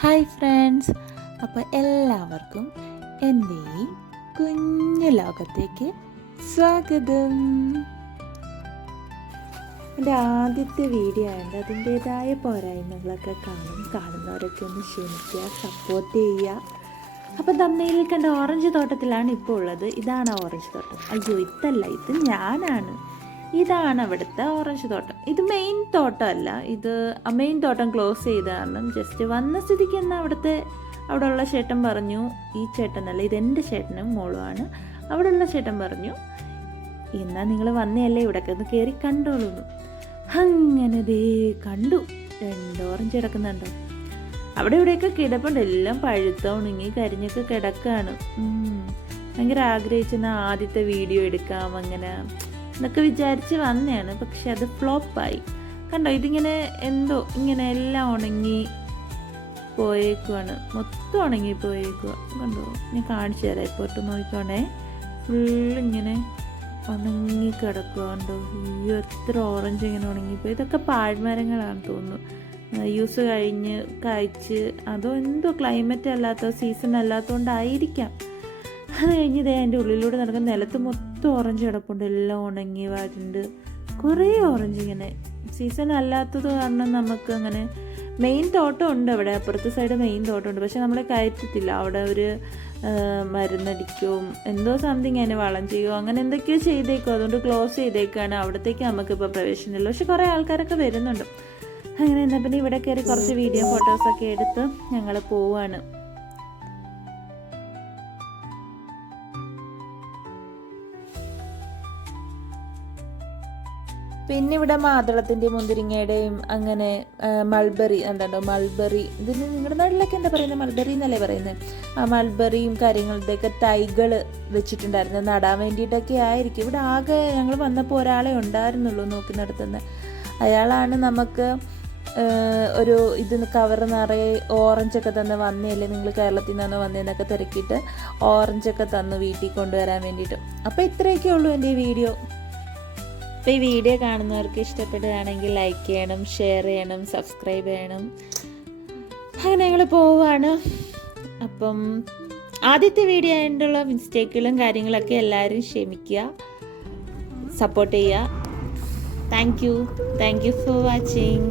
Hi friends, അപ്പോൾ എല്ലാവർക്കും എൻ്റെ ഈ കുഞ്ഞു ലോകത്തേക്ക് സ്വാഗതം. എൻ്റെ ആദ്യത്തെ വീഡിയോ ആയതുകൊണ്ട് അതിൻ്റേതായ പോരായ്മകളൊക്കെ കാണുന്നവരൊക്കെ ഒന്ന് ക്ഷമിക്കുക, സപ്പോർട്ട് ചെയ്യുക. അപ്പം തമ്മയിൽ കണ്ട ഓറഞ്ച് തോട്ടത്തിലാണ് ഇപ്പോൾ ഉള്ളത്. ഇതാണ് ഓറഞ്ച് തോട്ടം. അയ്യോ, ഇതല്ല, ഇത് ഞാനാണ്. ഇതാണ് അവിടുത്തെ ഓറഞ്ച് തോട്ടം. ഇത് മെയിൻ തോട്ടമല്ല, ഇത് മെയിൻ തോട്ടം ക്ലോസ് ചെയ്ത കാരണം ജസ്റ്റ് വന്ന സ്ഥിതിക്ക് എന്നാൽ അവിടെയുള്ള ചേട്ടൻ പറഞ്ഞു, ഈ ചേട്ടനല്ല, ഇതെൻ്റെ ചേട്ടനും മോളുമാണ്. അവിടെയുള്ള ചേട്ടൻ പറഞ്ഞു, എന്നാൽ നിങ്ങൾ വന്നതല്ലേ, ഇവിടെയൊക്കെ ഒന്ന് കയറി കണ്ടോളൂന്നു. അങ്ങനെ ദേ കണ്ടു, 2 ഓറഞ്ച് കിടക്കുന്നുണ്ടോ. അവിടെ ഇവിടെയൊക്കെ കിടപ്പുണ്ട്, എല്ലാം പഴുത്ത ഉണങ്ങി കരിഞ്ഞൊക്കെ കിടക്കുകയാണ്. ഭയങ്കര ആഗ്രഹിച്ചെന്നാൽ ആദ്യത്തെ വീഡിയോ എടുക്കാം അങ്ങനെ എന്നൊക്കെ വിചാരിച്ച് വന്നതാണ്. പക്ഷെ അത് ഫ്ലോപ്പായി. കണ്ടോ, ഇതിങ്ങനെ എന്തോ ഇങ്ങനെ എല്ലാം ഉണങ്ങി പോയേക്കുവാണ്, മൊത്തം ഉണങ്ങി പോയേക്കുക. കണ്ടോ, ഞാൻ കാണിച്ചു തരാം, ഇപ്പോൾ ഇട്ട് നോക്കിക്കോണേ. ഫുള്ളിങ്ങനെ ഉണങ്ങി കിടക്കുക. കണ്ടോ, ഈ എത്ര ഓറഞ്ച് ഇങ്ങനെ ഉണങ്ങിപ്പോയി. ഇതൊക്കെ പാഴ്മരങ്ങളാണ് തോന്നുന്നു, യൂസ് കഴിഞ്ഞ് കഴിച്ച്, അതോ എന്തോ ക്ലൈമറ്റ് അല്ലാത്ത സീസൺ അല്ലാത്തതുകൊണ്ടായിരിക്കാം. അത് കഴിഞ്ഞ് ഇതേ അതിൻ്റെ ഉള്ളിലൂടെ നടക്കുന്ന നിലത്ത് മൊത്തം ഓറഞ്ച് കിടപ്പുണ്ട്, എല്ലാം ഉണങ്ങി വാരുണ്ട്. കുറേ ഓറഞ്ച് ഇങ്ങനെ സീസൺ അല്ലാത്തത് കാരണം നമുക്ക് അങ്ങനെ മെയിൻ തോട്ടം ഉണ്ട് അവിടെ, അപ്പുറത്തെ സൈഡ് മെയിൻ തോട്ടമുണ്ട്. പക്ഷെ നമ്മളെ കയറ്റത്തില്ല, അവിടെ ഒരു മരുന്നടിക്കും എന്തോ സംതിങ്, അതിന് വളം ചെയ്യുമോ അങ്ങനെ എന്തൊക്കെയോ ചെയ്തേക്കും. അതുകൊണ്ട് ക്ലോസ് ചെയ്തേക്കാണ്, അവിടത്തേക്ക് നമുക്കിപ്പോൾ പ്രവേശനമില്ല. പക്ഷെ കുറേ ആൾക്കാരൊക്കെ വരുന്നുണ്ട്. അങ്ങനെ എന്നാൽ പിന്നെ ഇവിടെ കയറി കുറച്ച് വീഡിയോ ഫോട്ടോസൊക്കെ എടുത്ത് ഞങ്ങൾ പോവാണ്. പിന്നെ ഇവിടെ മാതളത്തിൻ്റെ മുന്തിരിങ്ങയുടെയും അങ്ങനെ മൾബറി എന്താണ്ടോ, മൾബറി, ഇതിന് നിങ്ങളുടെ നാട്ടിലൊക്കെ എന്താ പറയുന്നത്, മൾബറി എന്നല്ലേ പറയുന്നത്. ആ മൾബറിയും കാര്യങ്ങളുടെയൊക്കെ തൈകൾ വെച്ചിട്ടുണ്ടായിരുന്നു, നടാൻ വേണ്ടിയിട്ടൊക്കെ ആയിരിക്കും. ഇവിടെ ആകെ ഞങ്ങൾ വന്നപ്പോൾ ഒരാളെ ഉണ്ടായിരുന്നുള്ളൂ നോക്കി നടത്തുന്നത്. അയാളാണ് നമുക്ക് ഒരു കവർ നിറയെ ഓറഞ്ചൊക്കെ തന്ന്, വന്നേല്ലേ നിങ്ങൾ കേരളത്തിൽ നിന്ന് വന്നേന്നൊക്കെ തിരക്കിയിട്ട് ഓറഞ്ചൊക്കെ തന്നു വീട്ടിൽ കൊണ്ടുവരാൻ വേണ്ടിയിട്ട്. അപ്പോൾ ഇത്രയൊക്കെ ഉള്ളൂ എൻ്റെ ഈ വീഡിയോ. അപ്പോൾ ഈ വീഡിയോ കാണുന്നവർക്ക് ഇഷ്ടപ്പെടുകയാണെങ്കിൽ ലൈക്ക് ചെയ്യണം, ഷെയർ ചെയ്യണം, സബ്സ്ക്രൈബ് ചെയ്യണം. അങ്ങനെ ഞങ്ങൾ പോവുകയാണ്. അപ്പം ആദ്യത്തെ വീഡിയോ ആയിട്ടുള്ള മിസ്റ്റേക്കുകളും കാര്യങ്ങളൊക്കെ എല്ലാവരും ക്ഷമിക്കുക, സപ്പോർട്ട് ചെയ്യുക. Thank you for watching.